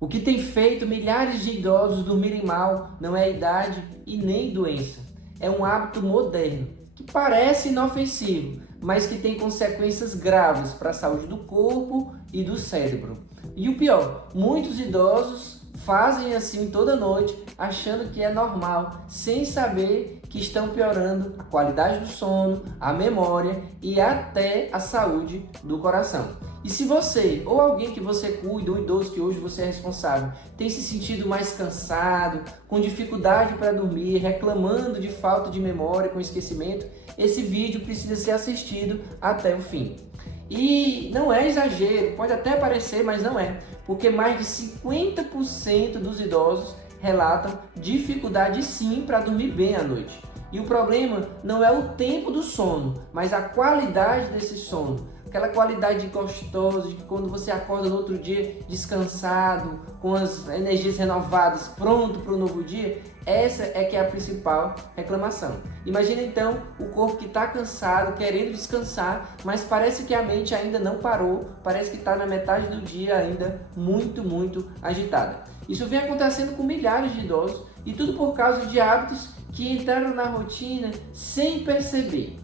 O que tem feito milhares de idosos dormirem mal não é idade e nem doença. É um hábito moderno que parece inofensivo, mas que tem consequências graves para a saúde do corpo e do cérebro. E o pior, muitos idosos fazem assim toda noite, achando que é normal, sem saber que estão piorando a qualidade do sono, a memória e até a saúde do coração. E se você ou alguém que você cuida, um idoso que hoje você é responsável, tem se sentido mais cansado, com dificuldade para dormir, reclamando de falta de memória, com esquecimento, esse vídeo precisa ser assistido até o fim. E não é exagero, pode até parecer, mas não é, porque mais de 50% dos idosos relatam dificuldade sim para dormir bem à noite. E o problema não é o tempo do sono, mas a qualidade desse sono. Aquela qualidade gostosa de que quando você acorda no outro dia descansado, com as energias renovadas, pronto para o novo dia, essa é que é a principal reclamação. Imagina então o corpo que está cansado, querendo descansar, mas parece que a mente ainda não parou, parece que está na metade do dia ainda muito agitada. Isso vem acontecendo com milhares de idosos e tudo por causa de hábitos que entraram na rotina sem perceber.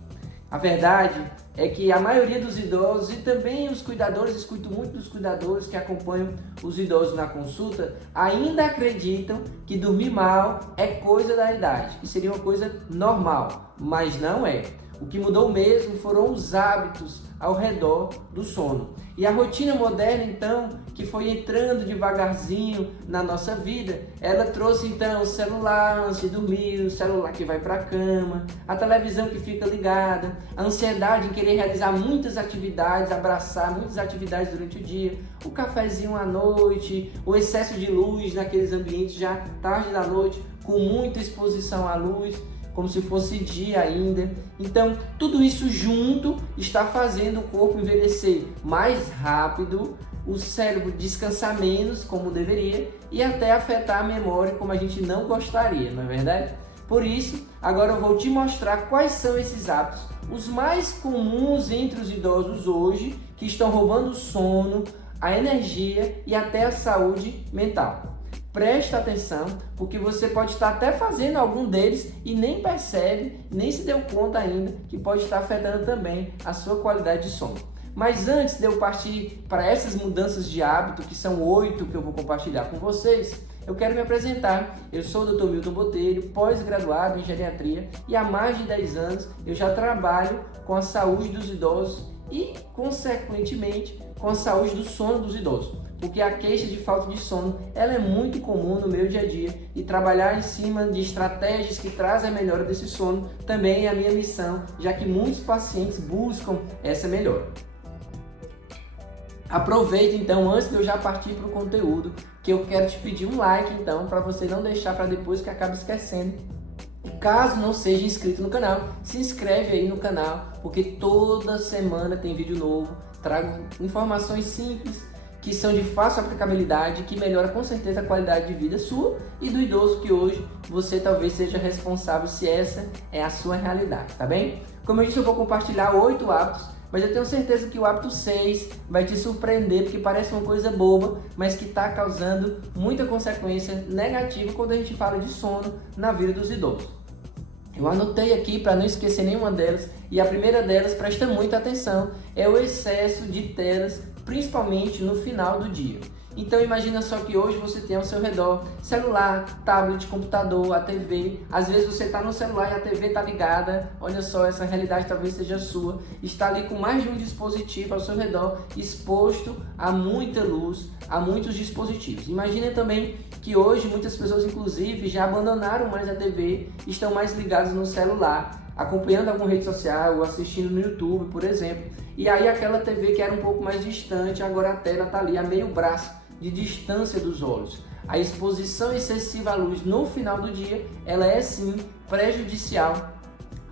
A verdade é que a maioria dos idosos e também os cuidadores, escuto muito dos cuidadores que acompanham os idosos na consulta, ainda acreditam que dormir mal é coisa da idade, que seria uma coisa normal, mas não é. O que mudou mesmo foram os hábitos ao redor do sono. E a rotina moderna, então, que foi entrando devagarzinho na nossa vida, ela trouxe então o celular antes de dormir, o celular que vai para a cama, a televisão que fica ligada, a ansiedade em querer realizar muitas atividades, abraçar muitas atividades durante o dia, o cafezinho à noite, o excesso de luz naqueles ambientes já tarde da noite, com muita exposição à luz, como se fosse dia ainda. Então, tudo isso junto está fazendo o corpo envelhecer mais rápido, o cérebro descansar menos, como deveria, e até afetar a memória como a gente não gostaria, não é verdade? Por isso, agora eu vou te mostrar quais são esses hábitos, os mais comuns entre os idosos hoje, que estão roubando o sono, a energia e até a saúde mental. Presta atenção, porque você pode estar até fazendo algum deles e nem percebe, nem se deu conta ainda que pode estar afetando também a sua qualidade de sono. Mas antes de eu partir para essas mudanças de hábito, que são 8 que eu vou compartilhar com vocês, eu quero me apresentar. Eu sou o Dr. Milton Botelho, pós-graduado em geriatria, e há mais de 10 anos eu já trabalho com a saúde dos idosos e, consequentemente, com a saúde do sono dos idosos. Porque a queixa de falta de sono ela é muito comum no meu dia a dia e trabalhar em cima de estratégias que trazem a melhora desse sono também é a minha missão, já que muitos pacientes buscam essa melhora. Aproveita então, antes de eu já partir para o conteúdo, que eu quero te pedir um like então, para você não deixar para depois que acaba esquecendo. E caso não seja inscrito no canal, se inscreve aí no canal, porque toda semana tem vídeo novo, trago informações simples, que são de fácil aplicabilidade, que melhora com certeza a qualidade de vida sua e do idoso que hoje você talvez seja responsável, se essa é a sua realidade, tá bem? Como eu disse, eu vou compartilhar 8 hábitos, mas eu tenho certeza que o hábito 6 vai te surpreender, porque parece uma coisa boba, mas que está causando muita consequência negativa quando a gente fala de sono na vida dos idosos. Eu anotei aqui para não esquecer nenhuma delas, e a primeira delas, presta muita atenção, é o excesso de telas, principalmente no final do dia. Então imagina só que hoje você tem ao seu redor celular, tablet, computador, a TV. Às vezes você está no celular e a TV está ligada. Olha só, essa realidade talvez seja sua. Está ali com mais de um dispositivo ao seu redor, exposto a muita luz, a muitos dispositivos. Imagina também que hoje muitas pessoas inclusive já abandonaram mais a TV, estão mais ligadas no celular, acompanhando alguma rede social ou assistindo no YouTube, por exemplo. E aí aquela TV que era um pouco mais distante, agora a tela está ali a meio braço de distância dos olhos. A exposição excessiva à luz no final do dia, ela é sim prejudicial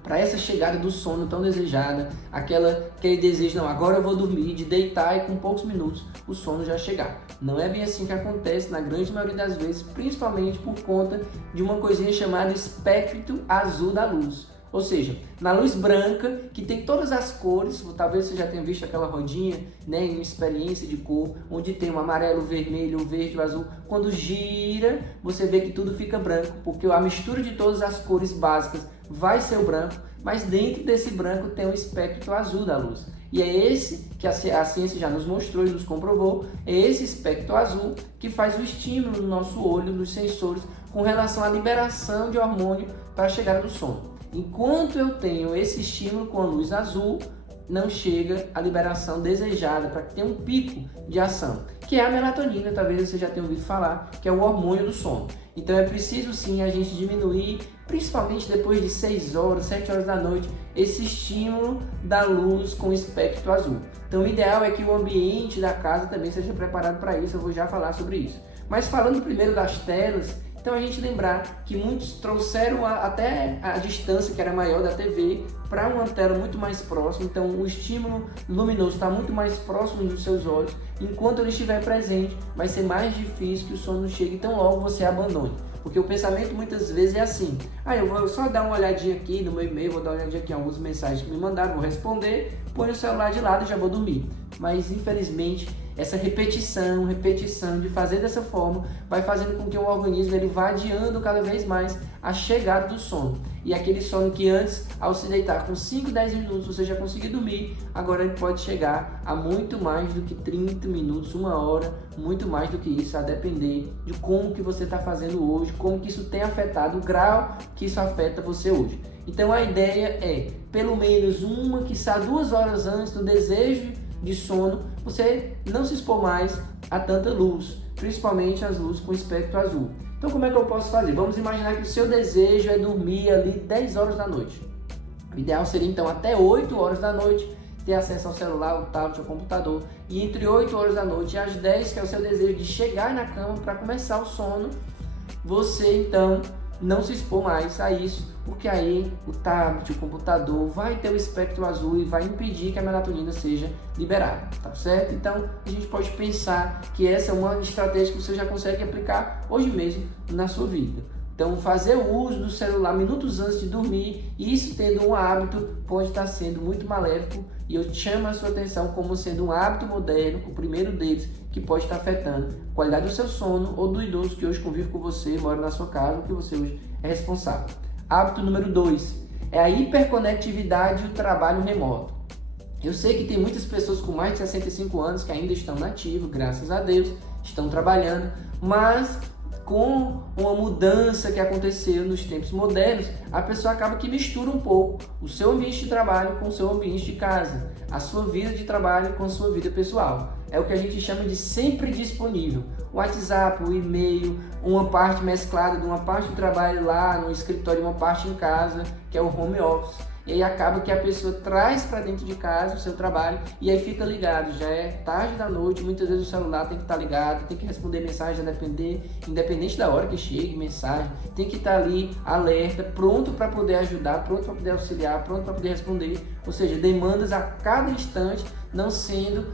para essa chegada do sono tão desejada, aquele desejo, não, agora eu vou dormir, de deitar e com poucos minutos o sono já chegar. Não é bem assim que acontece na grande maioria das vezes, principalmente por conta de uma coisinha chamada espectro azul da luz. Ou seja, na luz branca, que tem todas as cores, talvez você já tenha visto aquela rodinha, né, em uma experiência de cor, onde tem o amarelo, o vermelho, o verde, o azul. Quando gira, você vê que tudo fica branco, porque a mistura de todas as cores básicas vai ser o branco, mas dentro desse branco tem o espectro azul da luz. E é esse que a ciência já nos mostrou e nos comprovou, é esse espectro azul que faz o estímulo no nosso olho, nos sensores, com relação à liberação de hormônio para a chegada do sono. Enquanto eu tenho esse estímulo com a luz azul, não chega a liberação desejada para que tenha um pico de ação, que é a melatonina, talvez você já tenha ouvido falar, que é o hormônio do sono. Então é preciso sim a gente diminuir, principalmente depois de 6 horas, 7 horas da noite, esse estímulo da luz com espectro azul. Então o ideal é que o ambiente da casa também seja preparado para isso, eu vou já falar sobre isso. Mas falando primeiro das telas, então a gente lembrar que muitos trouxeram até a distância que era maior da TV para uma tela muito mais próxima, então o estímulo luminoso está muito mais próximo dos seus olhos, enquanto ele estiver presente vai ser mais difícil que o sono chegue tão logo você abandone. Porque o pensamento muitas vezes é assim, eu vou só dar uma olhadinha aqui no meu e-mail, vou dar uma olhadinha aqui em algumas mensagens que me mandaram, vou responder, põe o celular de lado e já vou dormir. Mas infelizmente essa repetição de fazer dessa forma vai fazendo com que o organismo ele vá adiando cada vez mais a chegada do sono. E aquele sono que antes, ao se deitar com 5, 10 minutos você já conseguia dormir, agora ele pode chegar a muito mais do que 30 minutos, 1 hora, muito mais do que isso, a depender de como que você está fazendo hoje, como que isso tem afetado, o grau que isso afeta você hoje. Então a ideia é, pelo menos 1, quiçá 2 horas antes do desejo de sono, você não se expor mais a tanta luz, principalmente as luzes com espectro azul. Então como é que eu posso fazer? Vamos imaginar que o seu desejo é dormir ali 10 horas da noite. O ideal seria então até 8 horas da noite ter acesso ao celular, ao tablet, ao computador. E entre 8 horas da noite e as 10, que é o seu desejo de chegar na cama para começar o sono, você então não se expor mais a isso, porque aí o tablet, o computador vai ter o espectro azul e vai impedir que a melatonina seja liberada, tá certo? Então a gente pode pensar que essa é uma estratégia que você já consegue aplicar hoje mesmo na sua vida. Então fazer o uso do celular minutos antes de dormir, isso tendo um hábito, pode estar sendo muito maléfico, e eu chamo a sua atenção como sendo um hábito moderno, o primeiro deles, que pode estar afetando a qualidade do seu sono ou do idoso que hoje convive com você, mora na sua casa, ou que você hoje é responsável. Hábito número 2 é a hiperconectividade e o trabalho remoto. Eu sei que tem muitas pessoas com mais de 65 anos que ainda estão nativos, graças a Deus, estão trabalhando, mas com uma mudança que aconteceu nos tempos modernos, a pessoa acaba que mistura um pouco o seu ambiente de trabalho com o seu ambiente de casa, a sua vida de trabalho com a sua vida pessoal. É o que a gente chama de sempre disponível. O WhatsApp, o e-mail, uma parte mesclada de uma parte do trabalho lá no escritório e uma parte em casa, que é o home office. E aí acaba que a pessoa traz para dentro de casa o seu trabalho e aí fica ligado, já é tarde da noite, muitas vezes o celular tem que estar ligado, tem que responder mensagem independente da hora que chegue mensagem, tem que estar ali alerta, pronto para poder ajudar, pronto para poder auxiliar, pronto para poder responder, ou seja, demandas a cada instante, não sendo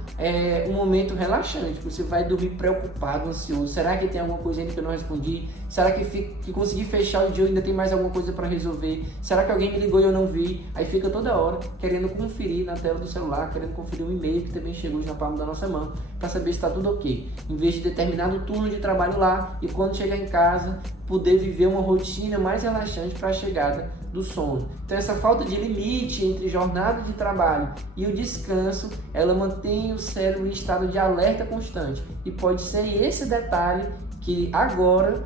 um momento relaxante. Você vai dormir preocupado, ansioso. Será que tem alguma coisa ainda que eu não respondi? Será que consegui fechar o dia e ainda tem mais alguma coisa para resolver? Será que alguém me ligou e eu não vi? Aí fica toda hora querendo conferir na tela do celular, querendo conferir um e-mail que também chegou na palma da nossa mão para saber se está tudo ok. Em vez de determinado turno de trabalho lá e quando chegar em casa, poder viver uma rotina mais relaxante para a chegada do sono. Então essa falta de limite entre jornada de trabalho e o descanso, ela mantém o cérebro em estado de alerta constante e pode ser esse detalhe que agora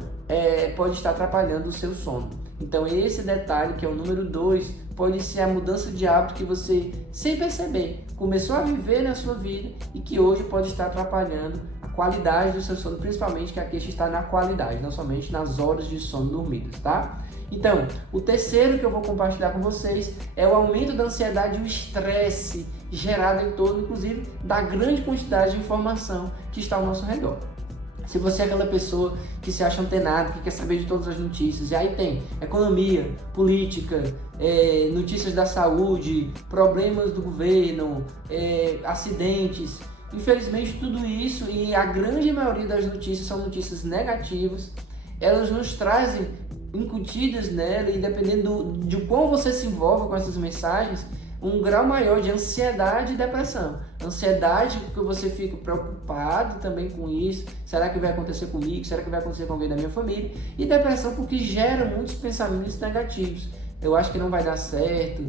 pode estar atrapalhando o seu sono. Então esse detalhe, que é o número 2, pode ser a mudança de hábito que você, sem perceber, começou a viver na sua vida e que hoje pode estar atrapalhando a qualidade do seu sono, principalmente que a queixa está na qualidade, não somente nas horas de sono dormidas, tá? Então, o terceiro que eu vou compartilhar com vocês é o aumento da ansiedade e o estresse gerado em torno, inclusive, da grande quantidade de informação que está ao nosso redor. Se você é aquela pessoa que se acha antenada, que quer saber de todas as notícias, e aí tem economia, política, notícias da saúde, problemas do governo, acidentes, infelizmente tudo isso, e a grande maioria das notícias são notícias negativas, elas nos trazem incutidas nela, e dependendo de quão você se envolve com essas mensagens, um grau maior de ansiedade e depressão. Ansiedade porque você fica preocupado também com isso, será que vai acontecer comigo, será que vai acontecer com alguém da minha família? E depressão porque gera muitos pensamentos negativos. Eu acho que não vai dar certo,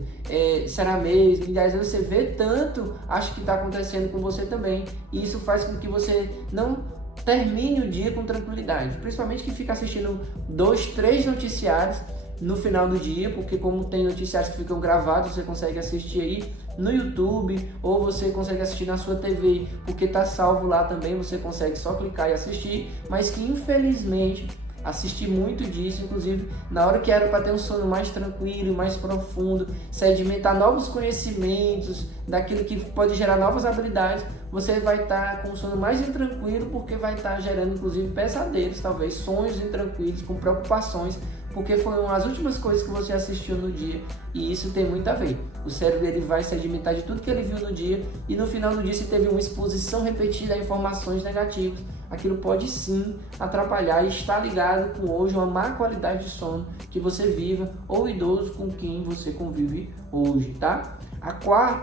será mesmo? E às vezes você vê tanto, acha que está acontecendo com você também. E isso faz com que você não termine o dia com tranquilidade. Principalmente que fica assistindo 2, 3 noticiários no final do dia, porque como tem noticiários que ficam gravados, você consegue assistir aí no YouTube, ou você consegue assistir na sua TV, porque está salvo lá também, você consegue só clicar e assistir, mas que infelizmente assisti muito disso, inclusive na hora que era para ter um sono mais tranquilo, mais profundo, sedimentar novos conhecimentos, daquilo que pode gerar novas habilidades, você vai estar com um sono mais intranquilo, porque vai estar gerando inclusive pesadelos, talvez sonhos intranquilos, com preocupações, porque foram as últimas coisas que você assistiu no dia, e isso tem muito a ver. O cérebro ele vai sedimentar de tudo que ele viu no dia, e no final do dia, se teve uma exposição repetida a informações negativas, aquilo pode sim atrapalhar e estar ligado com hoje uma má qualidade de sono que você viva, ou idoso com quem você convive hoje, tá?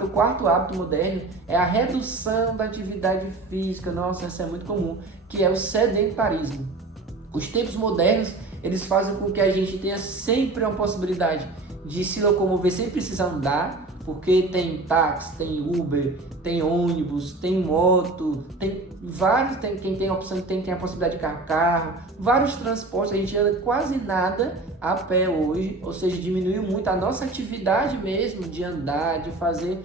O quarto hábito moderno é a redução da atividade física. Nossa, essa é muito comum, que é o sedentarismo. Os tempos modernos, eles fazem com que a gente tenha sempre uma possibilidade de se locomover sem precisar andar, porque tem táxi, tem Uber, tem ônibus, tem moto, tem vários, tem quem tem a opção, tem a possibilidade de carro, vários transportes. A gente anda quase nada a pé hoje, ou seja, diminuiu muito a nossa atividade mesmo de andar, de fazer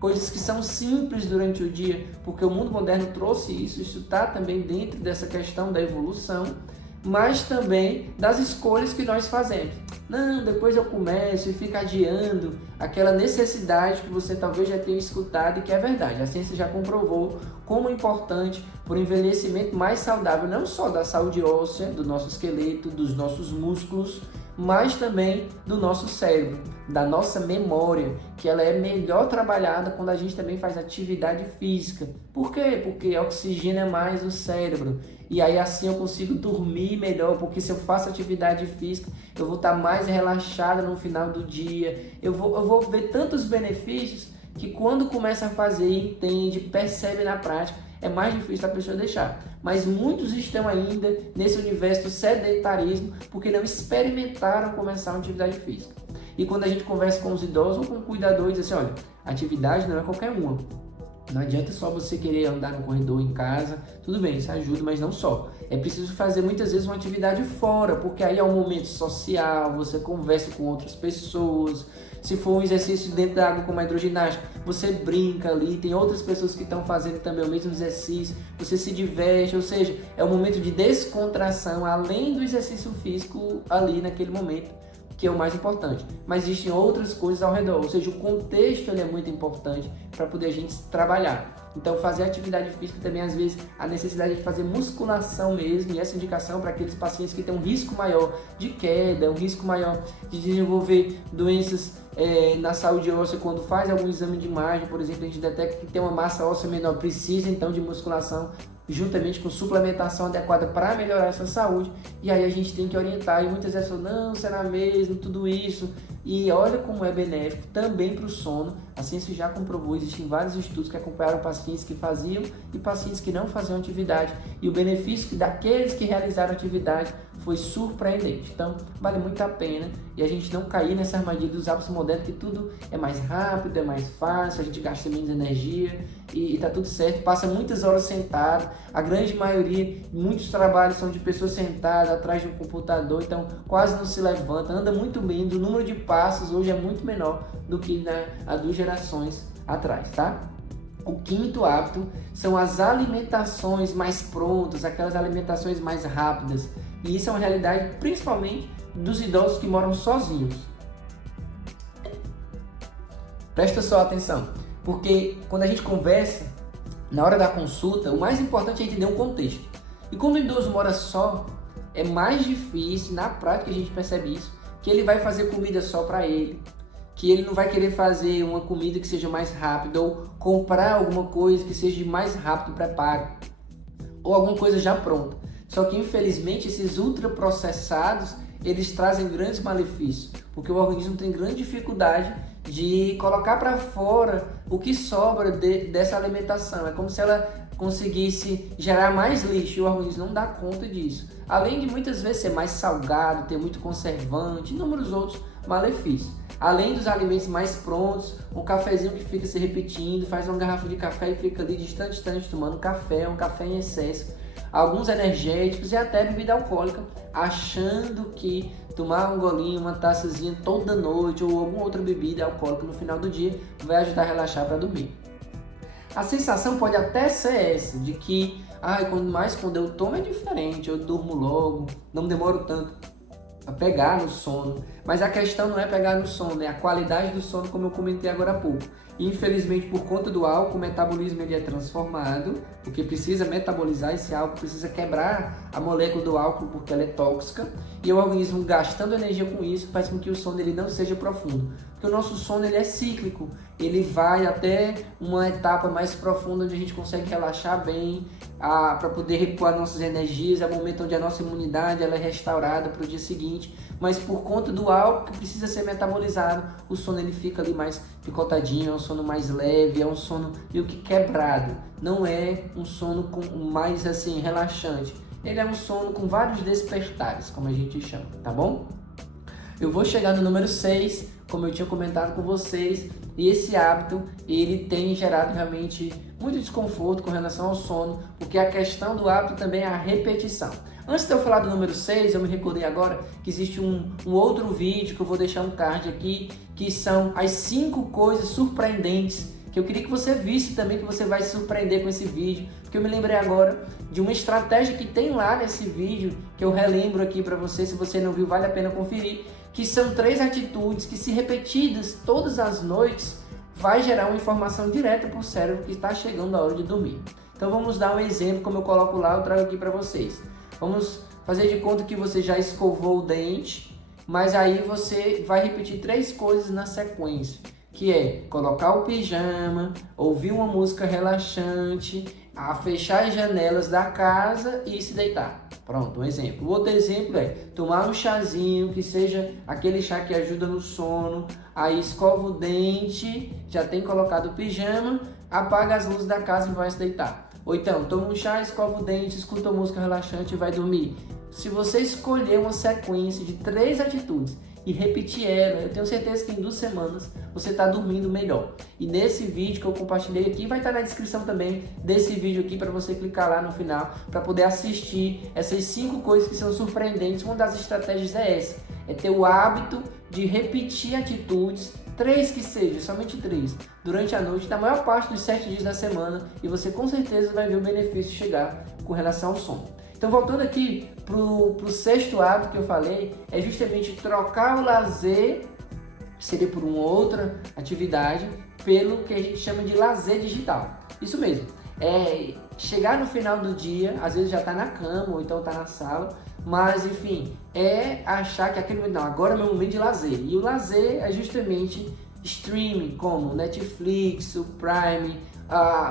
coisas que são simples durante o dia, porque o mundo moderno trouxe isso está também dentro dessa questão da evolução, mas também das escolhas que nós fazemos. Não, depois eu começo e fico adiando aquela necessidade que você talvez já tenha escutado e que é verdade. A ciência já comprovou como é importante para o envelhecimento mais saudável, não só da saúde óssea, do nosso esqueleto, dos nossos músculos, mas também do nosso cérebro, da nossa memória, que ela é melhor trabalhada quando a gente também faz atividade física. Por quê? Porque oxigena mais o cérebro. E aí assim eu consigo dormir melhor, porque se eu faço atividade física, eu vou estar mais relaxado no final do dia. Eu vou ver tantos benefícios que quando começa a fazer, entende, percebe na prática, é mais difícil a pessoa deixar. Mas muitos estão ainda nesse universo do sedentarismo porque não experimentaram começar uma atividade física. E quando a gente conversa com os idosos ou com o cuidador, diz assim, olha, atividade não é qualquer uma. Não adianta só você querer andar no corredor em casa, tudo bem, isso ajuda, mas não só. É preciso fazer muitas vezes uma atividade fora, porque aí é um momento social, você conversa com outras pessoas. Se for um exercício dentro da água como a hidroginástica, você brinca ali, tem outras pessoas que estão fazendo também o mesmo exercício, você se diverte, ou seja, é um momento de descontração, além do exercício físico ali naquele momento, que é o mais importante. Mas existem outras coisas ao redor, ou seja, o contexto ele é muito importante para poder a gente trabalhar. Então fazer atividade física também, às vezes, a necessidade de fazer musculação mesmo, e essa indicação para aqueles pacientes que têm um risco maior de queda, um risco maior de desenvolver doenças na saúde óssea. Quando faz algum exame de imagem, por exemplo, a gente detecta que tem uma massa óssea menor, precisa então de musculação, juntamente com suplementação adequada para melhorar essa saúde. E aí a gente tem que orientar, e muitas vezes falam, não, será mesmo, tudo isso? E olha como é benéfico também para o sono. A ciência já comprovou, existem vários estudos que acompanharam pacientes que faziam e pacientes que não faziam atividade, e o benefício daqueles que realizaram atividade foi surpreendente. Então vale muito a pena, e a gente não cair nessa armadilha dos hábitos modernos, que tudo é mais rápido, é mais fácil, a gente gasta menos energia e tá tudo certo, passa muitas horas sentado. A grande maioria, muitos trabalhos são de pessoas sentadas atrás de um computador, então quase não se levanta, anda muito menos, o número de passos hoje é muito menor do que há 2 gerações atrás, tá? O quinto hábito são as alimentações mais prontas, aquelas alimentações mais rápidas. E isso é uma realidade principalmente dos idosos que moram sozinhos. Presta só atenção, porque quando a gente conversa, na hora da consulta, o mais importante é entender um contexto. E quando o idoso mora só, é mais difícil, na prática a gente percebe isso, que ele vai fazer comida só para ele, que ele não vai querer fazer uma comida que seja mais rápida, ou comprar alguma coisa que seja de mais rápido preparo, ou alguma coisa já pronta. Só que infelizmente esses ultraprocessados, eles trazem grandes malefícios, porque o organismo tem grande dificuldade de colocar para fora o que sobra dessa alimentação. É como se ela conseguisse gerar mais lixo e o organismo não dá conta disso. Além de muitas vezes ser mais salgado, ter muito conservante, inúmeros outros malefícios. Além dos alimentos mais prontos, um cafezinho que fica se repetindo, faz uma garrafa de café e fica ali distante tomando café, um café em excesso. Alguns energéticos e até bebida alcoólica, achando que tomar um golinho, uma taçazinha toda noite ou alguma outra bebida alcoólica no final do dia vai ajudar a relaxar para dormir. A sensação pode até ser essa, de que quando eu tomo é diferente, eu durmo logo, não demoro tanto a pegar no sono. Mas a questão não é pegar no sono, é a qualidade do sono, como eu comentei agora há pouco. E, infelizmente, por conta do álcool, o metabolismo ele é transformado, porque precisa metabolizar esse álcool, precisa quebrar a molécula do álcool porque ela é tóxica, e o organismo gastando energia com isso faz com que o sono ele não seja profundo. Porque o nosso sono ele é cíclico, ele vai até uma etapa mais profunda onde a gente consegue relaxar bem, para poder recuar nossas energias, é o momento onde a nossa imunidade ela é restaurada para o dia seguinte, mas por conta do álcool que precisa ser metabolizado, o sono ele fica ali mais picotadinho, é um sono mais leve, é um sono meio que quebrado, não é um sono mais assim relaxante, ele é um sono com vários despertares, como a gente chama, tá bom? Eu vou chegar no número 6, como eu tinha comentado com vocês, e esse hábito ele tem gerado realmente muito desconforto com relação ao sono, porque a questão do hábito também é a repetição. Antes de eu falar do número 6, eu me recordei agora que existe um outro vídeo que eu vou deixar um card aqui, que são as 5 coisas surpreendentes, que eu queria que você visse também, que você vai se surpreender com esse vídeo, porque eu me lembrei agora de uma estratégia que tem lá nesse vídeo, que eu relembro aqui para você, se você não viu, vale a pena conferir, que são 3 atitudes que, se repetidas todas as noites, vai gerar uma informação direta para o cérebro que está chegando a hora de dormir. Então vamos dar um exemplo, como eu coloco lá, eu trago aqui para vocês. Vamos fazer de conta que você já escovou o dente, mas aí você vai repetir 3 coisas na sequência, que é colocar o pijama, ouvir uma música relaxante, fechar as janelas da casa e se deitar. Pronto, um exemplo. O outro exemplo é tomar um chazinho, que seja aquele chá que ajuda no sono, aí escova o dente, já tem colocado o pijama, apaga as luzes da casa e vai se deitar. Ou então, toma um chá, escova o dente, escuta uma música relaxante e vai dormir. Se você escolher uma sequência de 3 atitudes e repetir ela, eu tenho certeza que em 2 semanas você está dormindo melhor. E nesse vídeo que eu compartilhei aqui, vai estar na descrição também desse vídeo aqui para você clicar lá no final para poder assistir essas 5 coisas que são surpreendentes. Uma das estratégias é essa, é ter o hábito de repetir atitudes, 3 que seja, somente 3, durante a noite, na maior parte dos 7 dias da semana, e você com certeza vai ver o benefício chegar com relação ao sono. Então, voltando aqui pro 6º hábito que eu falei, é justamente trocar o lazer, que seria por uma outra atividade, pelo que a gente chama de lazer digital. Isso mesmo, é chegar no final do dia, às vezes já está na cama ou então está na sala, mas enfim, é achar que aquele momento, não, agora é meu momento de lazer. E o lazer é justamente streaming, como Netflix, o Prime,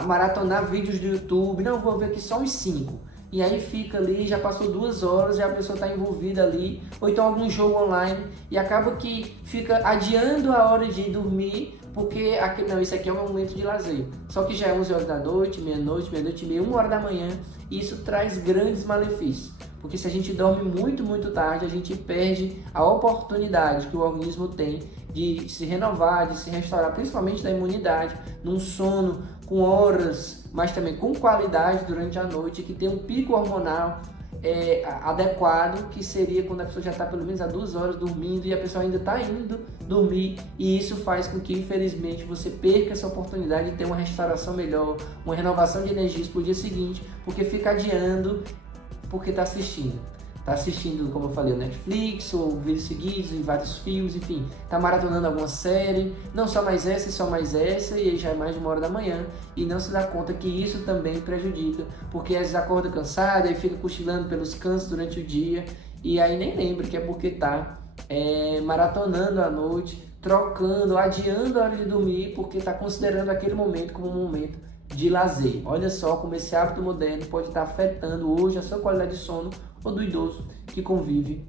maratonar vídeos do YouTube, não, vou ver aqui só uns 5. E aí fica ali, já passou 2 horas, já a pessoa está envolvida ali, ou então algum jogo online, e acaba que fica adiando a hora de dormir, porque isso aqui é um momento de lazer. Só que já é 11 horas da noite, meia-noite e meia, 1 hora da manhã, e isso traz grandes malefícios. Porque se a gente dorme muito, muito tarde, a gente perde a oportunidade que o organismo tem de se renovar, de se restaurar, principalmente da imunidade, num sono com horas, mas também com qualidade durante a noite, que tem um pico hormonal adequado, que seria quando a pessoa já está pelo menos há 2 horas dormindo e a pessoa ainda está indo dormir, e isso faz com que, infelizmente, você perca essa oportunidade de ter uma restauração melhor, uma renovação de energias para o dia seguinte, porque fica adiando, porque está assistindo. Está assistindo, como eu falei, o Netflix, ou vídeos seguidos, em vários fios, enfim. Está maratonando alguma série, não só mais essa, e aí já é mais de 1 hora da manhã, e não se dá conta que isso também prejudica, porque às vezes acorda cansado, aí fica cochilando pelos cantos durante o dia, e aí nem lembra que é porque está maratonando à noite, trocando, adiando a hora de dormir, porque está considerando aquele momento como um momento de lazer. Olha só como esse hábito moderno pode estar afetando hoje a sua qualidade de sono ou do idoso que convive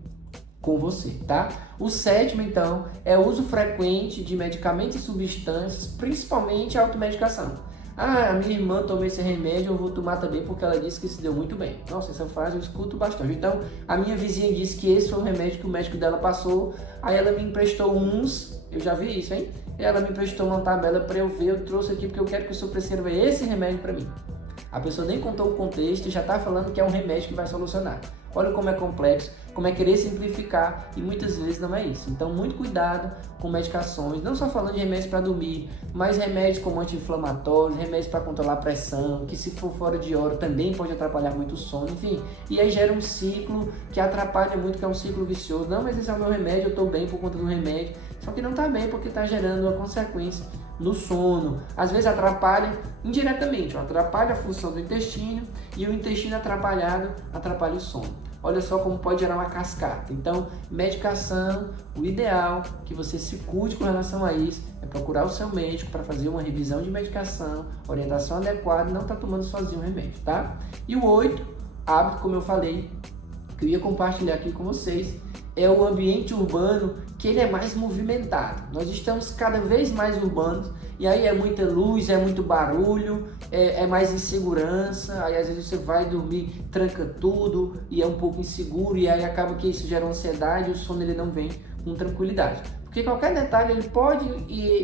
com você, tá? O sétimo, então, é o uso frequente de medicamentos e substâncias, principalmente a automedicação. Ah, a minha irmã tomou esse remédio, eu vou tomar também porque ela disse que se deu muito bem. Nossa, essa frase eu escuto bastante. Então, a minha vizinha disse que esse foi o remédio que o médico dela passou, aí ela me emprestou uns, eu já vi isso, hein? Ela me emprestou uma tabela para eu ver, eu trouxe aqui porque eu quero que o senhor prescreva esse remédio para mim. A pessoa nem contou o contexto e já está falando que é um remédio que vai solucionar. Olha como é complexo, como é querer simplificar e muitas vezes não é isso. Então, muito cuidado com medicações, não só falando de remédios para dormir, mas remédios como anti-inflamatórios, remédios para controlar a pressão, que se for fora de hora também pode atrapalhar muito o sono, enfim. E aí gera um ciclo que atrapalha muito, que é um ciclo vicioso. Não, mas esse é o meu remédio, eu estou bem por conta do remédio. Só que não está bem porque está gerando uma consequência no sono. Às vezes atrapalha indiretamente, atrapalha a função do intestino e o intestino atrapalhado atrapalha o sono. Olha só como pode gerar uma cascata. Então, medicação, o ideal que você se cuide com relação a isso é procurar o seu médico para fazer uma revisão de medicação, orientação adequada e não estar tomando sozinho o remédio, tá? E o 8, hábito, como eu falei, que eu ia compartilhar aqui com vocês, é o ambiente urbano, que ele é mais movimentado. Nós estamos cada vez mais urbanos e aí é muita luz, é muito barulho, é mais insegurança, aí às vezes você vai dormir, tranca tudo e é um pouco inseguro e aí acaba que isso gera ansiedade e o sono ele não vem com tranquilidade. Porque qualquer detalhe ele pode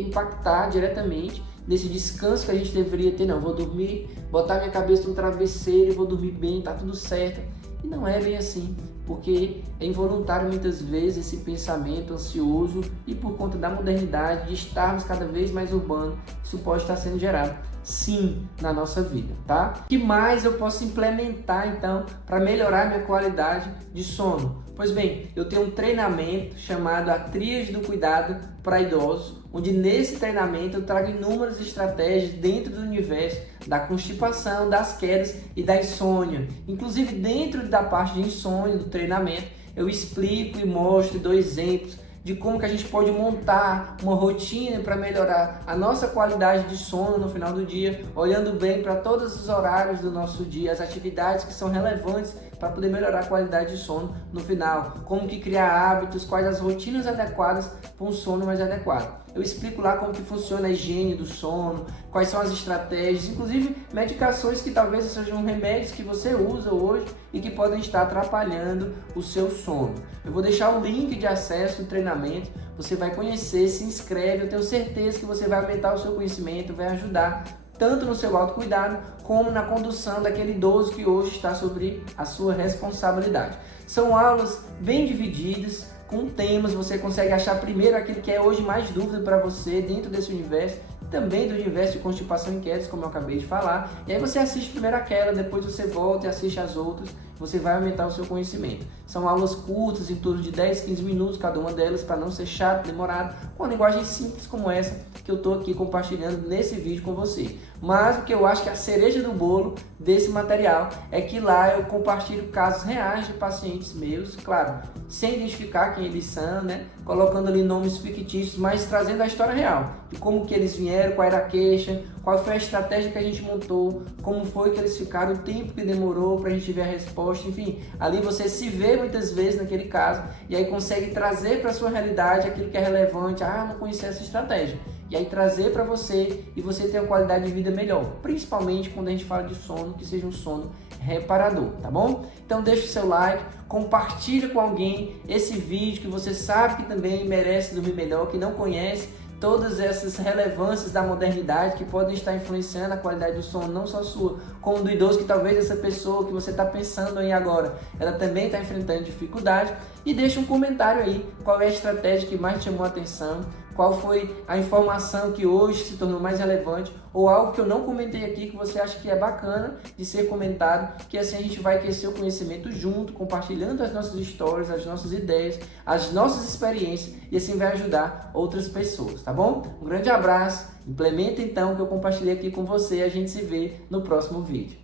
impactar diretamente nesse descanso que a gente deveria ter. Não, vou dormir, botar minha cabeça no travesseiro e vou dormir bem, tá tudo certo. E não é bem assim, porque é involuntário muitas vezes esse pensamento ansioso e por conta da modernidade, de estarmos cada vez mais urbanos, isso pode estar sendo gerado, sim, na nossa vida, tá? O que mais eu posso implementar, então, para melhorar minha qualidade de sono? Pois bem, eu tenho um treinamento chamado a Tríade do Cuidado para Idosos, onde nesse treinamento eu trago inúmeras estratégias dentro do universo da constipação, das quedas e da insônia. Inclusive dentro da parte de insônia do treinamento, eu explico e mostro e dou exemplos de como que a gente pode montar uma rotina para melhorar a nossa qualidade de sono no final do dia, olhando bem para todos os horários do nosso dia, as atividades que são relevantes para poder melhorar a qualidade de sono no final, como que criar hábitos, quais as rotinas adequadas para um sono mais adequado. Eu explico lá como que funciona a higiene do sono, quais são as estratégias, inclusive medicações que talvez sejam remédios que você usa hoje e que podem estar atrapalhando o seu sono. Eu vou deixar o link de acesso do treinamento, você vai conhecer, se inscreve, eu tenho certeza que você vai aumentar o seu conhecimento, vai ajudar tanto no seu autocuidado, como na condução daquele idoso que hoje está sobre a sua responsabilidade. São aulas bem divididas, com temas, você consegue achar primeiro aquilo que é hoje mais dúvida para você dentro desse universo, também do universo de constipação e quedas, como eu acabei de falar, e aí você assiste primeiro aquela, depois você volta e assiste as outras, você vai aumentar o seu conhecimento. São aulas curtas, em torno de 10, 15 minutos, cada uma delas, para não ser chato, demorado, com uma linguagem simples como essa que eu estou aqui compartilhando nesse vídeo com você. Mas o que eu acho que é a cereja do bolo desse material é que lá eu compartilho casos reais de pacientes meus, claro, sem identificar quem eles são, né? Colocando ali nomes fictícios, mas trazendo a história real, de como que eles vieram, qual era a queixa, qual foi a estratégia que a gente montou, como foi que eles ficaram, o tempo que demorou para a gente ver a resposta, enfim, ali você se vê muitas vezes naquele caso e aí consegue trazer para a sua realidade aquilo que é relevante. Ah, não conhecia essa estratégia. E aí trazer para você e você ter uma qualidade de vida melhor, principalmente quando a gente fala de sono, que seja um sono reparador, tá bom? Então deixa o seu like, compartilha com alguém esse vídeo que você sabe que também merece dormir melhor, que não conhece todas essas relevâncias da modernidade que podem estar influenciando a qualidade do sono, não só sua, como do idoso, que talvez essa pessoa que você está pensando em agora, ela também está enfrentando dificuldade. E deixa um comentário aí, qual é a estratégia que mais te chamou a atenção, qual foi a informação que hoje se tornou mais relevante, ou algo que eu não comentei aqui que você acha que é bacana de ser comentado, que assim a gente vai aquecer o conhecimento junto, compartilhando as nossas histórias, as nossas ideias, as nossas experiências, e assim vai ajudar outras pessoas, tá bom? Um grande abraço, implementa então o que eu compartilhei aqui com você e a gente se vê no próximo vídeo.